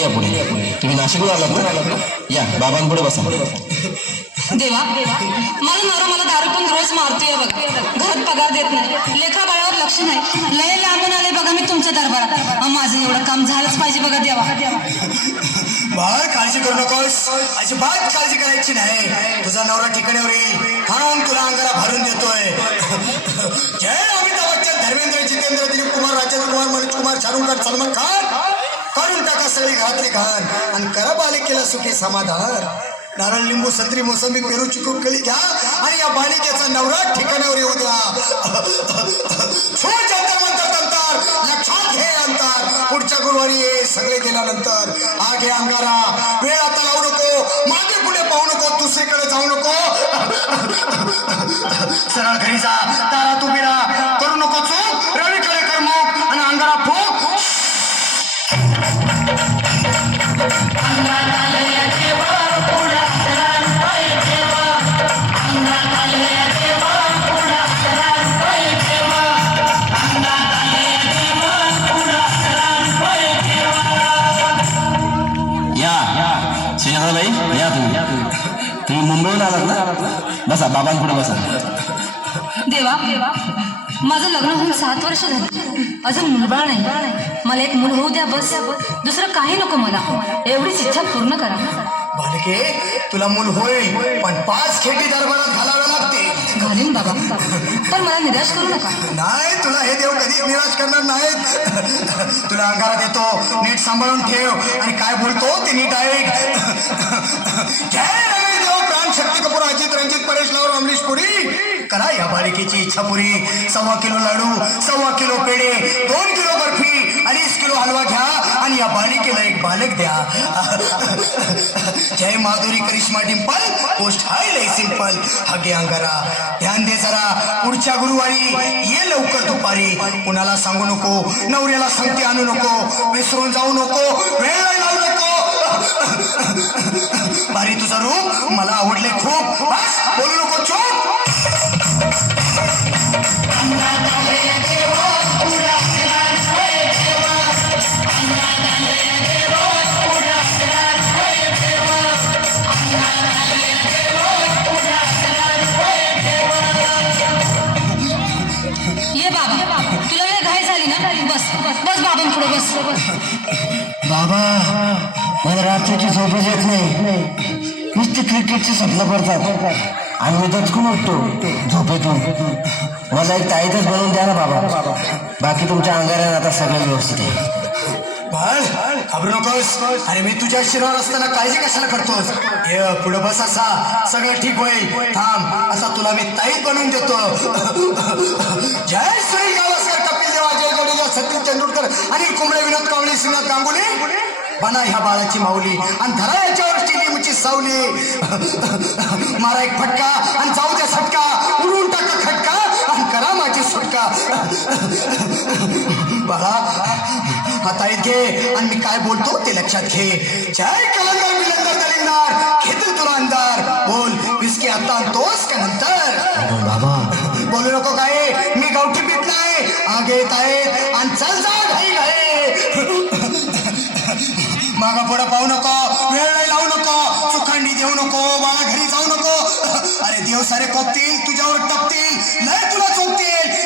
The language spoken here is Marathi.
या पुढे. तुम्ही नाशिकला आलात ना? या बाबांपुढे बसा. देवा माझा नवरा मला दारू पण रोज मारतोय बघा. घरात पगार देत नाही, लेखा बाळावर लक्ष नाही. लय लांबून आले बघा मी तुमच्या दरबारात. माझं एवढं काम झालंच पाहिजे बघा देवा. बाळ काळजी करू नकोस, अजिबात काळजी करायची नाही. तुझा नवरा ठिकाण्यावर येईल, खाऊन तुला अंगाला भरून देतोय. जय अमिताभ बच्चन, धर्मेंद्र, जितेंद्र, दिलीप कुमार, राजेंद्र कुमार, मनोज कुमार, शाहरुख खान, सलमान खान काढून टाका सगळी घरातली घाण आणि करा बालिकेला सुखी समाधान. नारळ, लिंबू, संत्री, मोसंबी, पेरू, चिकू, केळी घ्या आणि या बालिकेचा नवरा ठिकाणावर येऊ द्या. छोट अंतर म्हणतात अंतर, लक्षात घे अंतर. पुढच्या गुरुवारी ये सगळे गेल्यानंतर. आगे अंगारा, वेळ आता लावू नको, मागे पुढे पाहू नको, दुसरीकडे जाऊ नको. सरळ घरी जा, दारात उभी राहा, करू नको चूक, रवीकडे कर मुख आणि अंगारा फूक. सुजाताबाई या तुम्ही मुंबईहून आलात ना? बसा बाबांपुढे बसा. देवा माझं लग्न होऊन 7 वर्ष झाली, अजून मुलबाळ नाही. मला एक मूल होऊ द्या बस, दुसरं काही नको मला. एवढीच इच्छा पूर्ण करा. बालिके तुला मूल होईल, पण 5 खेटी दरबारात घालाव्या लागते. घालीन बाबा, पण मला निराश करू नका. नाही, तुला हे देव कधीच निराश करणार नाहीत. तुला अंगारा देतो, नीट सांभाळून ठेव आणि काय बोलतो ते नीट ऐक. जय रमेश देव, प्राण, शक्ती कपूर, अजित, रंजित, परेश लावर, अमरीश पुरी. करा या बालिकेची इच्छा पुरी. 1.25 किलो लाडू, 1.25 किलो पेढे, 2 किलो बर्फी, 2.5 किलो हलवा घ्या आणि या बालिकेला एक बालक द्या. जय माधुरी, करिश्मा, डिंपल, पोस्ट हाय लय सिंपल. हगे अंगारा, ध्यान दे जरा. पुढच्या गुरुवारी ये लवकर दुपारी. कुणाला सांगू नको, नवऱ्याला सांगते आणू नको, विसरून जाऊ नको, वेळ लावू नको. बारी तुझं रूप मला आवडले खूप, बस बोलू नको चूप. ये बाबा, तुला लय घाई झाली ना? बस बस बाबांपुढे बस. बाबा मला रात्रीची झोपच येत नाही. नुसते क्रिकेटचे स्वप्न पडतात आणि मी दचकून उठतो झोपेतून. मला एक ताईतच बनवून द्या ना बाबा. बाकी तुमच्या अंगाऱ्यानं आता सगळं व्यवस्थित आहे. बाळ घाबरू नकोस. अरे मी तुझ्या शिरावर असताना काळजी कशाला करतोस? ये पुढे बस, असा सगळं ठीक होईल. थांब, असा तुला मी ताईत बनवून देतो. जय सुनील गावस्कर, कपिल देव, अजय जडेजा, सचिन तेंडुलकर, अनिल कुंबळे, विनोद कांबळे, श्रीनाथ गांगुली. बना ह्या बाळाची माऊली आणि धरा याच्यावर स्टेडियमची सावली. मारा एक फटका आणि जाऊ द्या सटका, उडून टाका खटका आणि करा माझी सुटका. बाळा आता घे आणि मी काय बोलतो ते लक्षात घे. जय कलंदर, विलंदर, दलिंदर, घेतील तुला अंधार. बोल, विस्की आता आणतोस का नंतर? बाबा बोलू नको काय, मी गावठी पीत नाही. आगे येत आहेत आणि चल जा घाई घाई. मागा पुढे पाहू नको, वेळ नाही लावू नको, चुखांडी देऊ नको, बाळा घरी जाऊ नको. अरे देव सारे कोपतील, तुझ्यावर टपतील, लय तुला चोपतील.